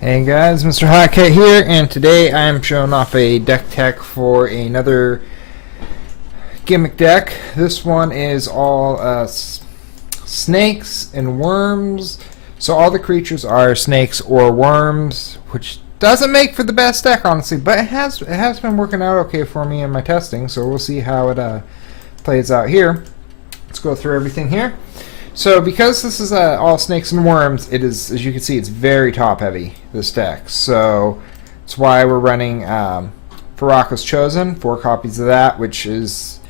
Hey guys, Mr. Hotcat here, and today I'm showing off a deck tech for another gimmick deck. This one is all snakes and worms. So all the creatures are snakes or worms, which doesn't make for the best deck, honestly, but it has been working out okay for me in my testing. So we'll see how it plays out here. Let's go through everything here. So because this is all snakes and worms, it is, as you can see, it's very top heavy, this deck. So that's why we're running Pharika's Chosen, 4 copies of that, which is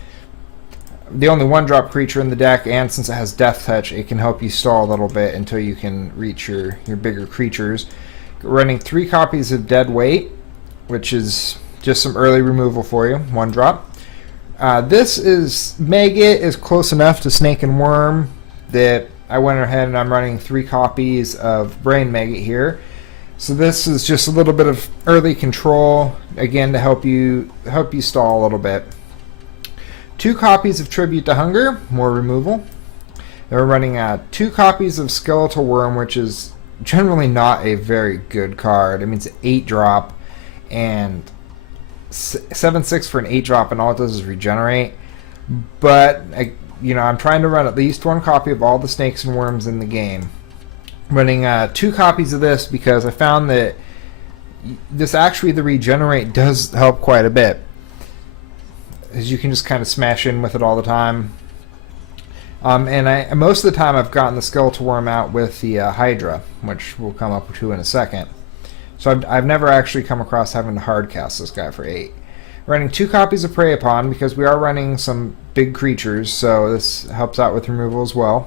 the only 1-drop creature in the deck, and since it has Death Touch, it can help you stall a little bit until you can reach your bigger creatures. Running 3 copies of Dead Weight, which is just some early removal for you, 1-drop. This is Maggot is close enough to Snake and Worm that I went ahead and I'm running 3 copies of Brain Maggot here. So this is just a little bit of early control, again, to help you stall a little bit. 2 copies of Tribute to Hunger, more removal. Then we're running 2 copies of Skeletal Wurm, which is generally not a very good card. I mean, it's an 8-drop and 7/6 for an 8-drop, and all it does is regenerate. But I'm trying to run at least 1 copy of all the snakes and worms in the game. Running 2 copies of this because I found that this actually, the regenerate does help quite a bit, as you can just kind of smash in with it all the time. And most of the time I've gotten the Skeletal Wurm out with the Hydra, which we'll come up to in a second. So I've never actually come across having to hard cast this guy for 8. Running 2 copies of Prey Upon because we are running some big creatures, so this helps out with removal as well.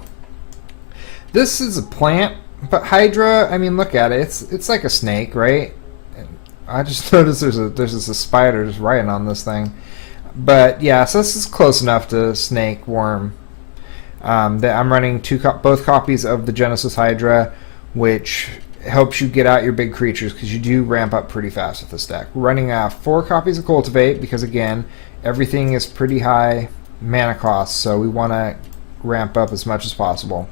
This is a plant, but Hydra, I mean, look at it. It's like a snake, right? I just noticed there's a spider just riding on this thing. But yeah, so this is close enough to snake, worm. That I'm running both copies of the Genesis Hydra, which helps you get out your big creatures because you do ramp up pretty fast with this deck. We're running 4 copies of Cultivate because, again, everything is pretty high mana cost, so we want to ramp up as much as possible.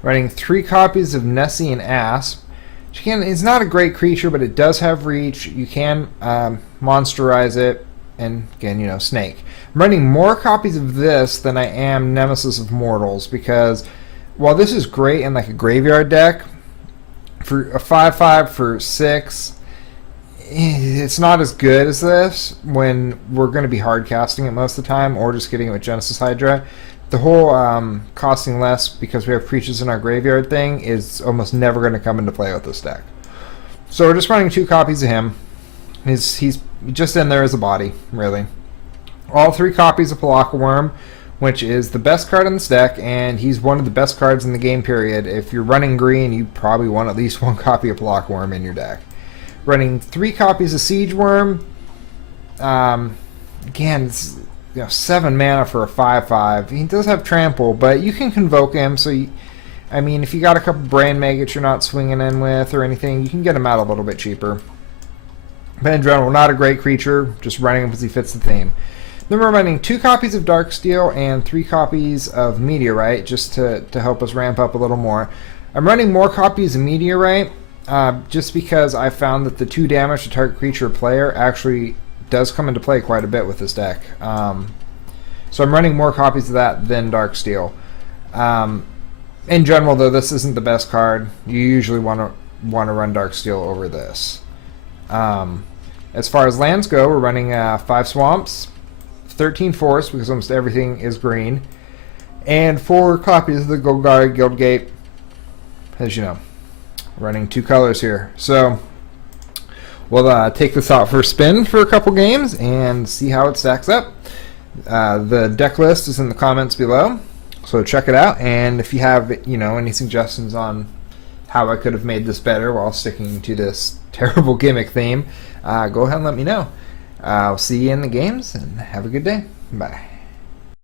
Running 3 copies of Nessian Asp, which, again, is not a great creature, but it does have reach. You can monsterize it, and again, snake. I'm running more copies of this than I am Nemesis Of Mortals because while this is great in like a graveyard deck, for a 5/5 for 6, it's not as good as this when we're going to be hard casting it most of the time, or just getting it with Genesis Hydra. The whole costing less because we have creatures in our graveyard thing is almost never going to come into play with this deck. So we're just running 2 copies of him. He's just in there as a body, really. All 3 copies of Pelakka Wurm, which is the best card in this deck, and he's one of the best cards in the game, period. If you're running green, you probably want at least 1 copy of Pelakka Wurm in your deck. Running 3 copies of Siege Wurm. Again, it's 7 mana for a 5/5. He does have trample, but you can convoke him, so if you got a couple Brain Maggots you're not swinging in with or anything, you can get him out a little bit cheaper. But in general, not a great creature, just running him because he fits the theme. Then we're running 2 copies of Darksteel and 3 copies of Meteorite just to help us ramp up a little more. I'm running more copies of Meteorite just because I found that the 2 damage to target creature or player actually does come into play quite a bit with this deck. So I'm running more copies of that than Darksteel. In general, though, this isn't the best card. You usually want to run Darksteel over this. As far as lands go, we're running 5 Swamps, 13 Forests because almost everything is green, and 4 copies of the Golgari Guildgate, as you know. Running 2 colors here. So we'll take this out for a spin for a couple games and see how it stacks up. The deck list is in the comments below, so check it out. And if you have any suggestions on how I could have made this better while sticking to this terrible gimmick theme, go ahead and let me know. I'll see you in the games, and have a good day. Bye.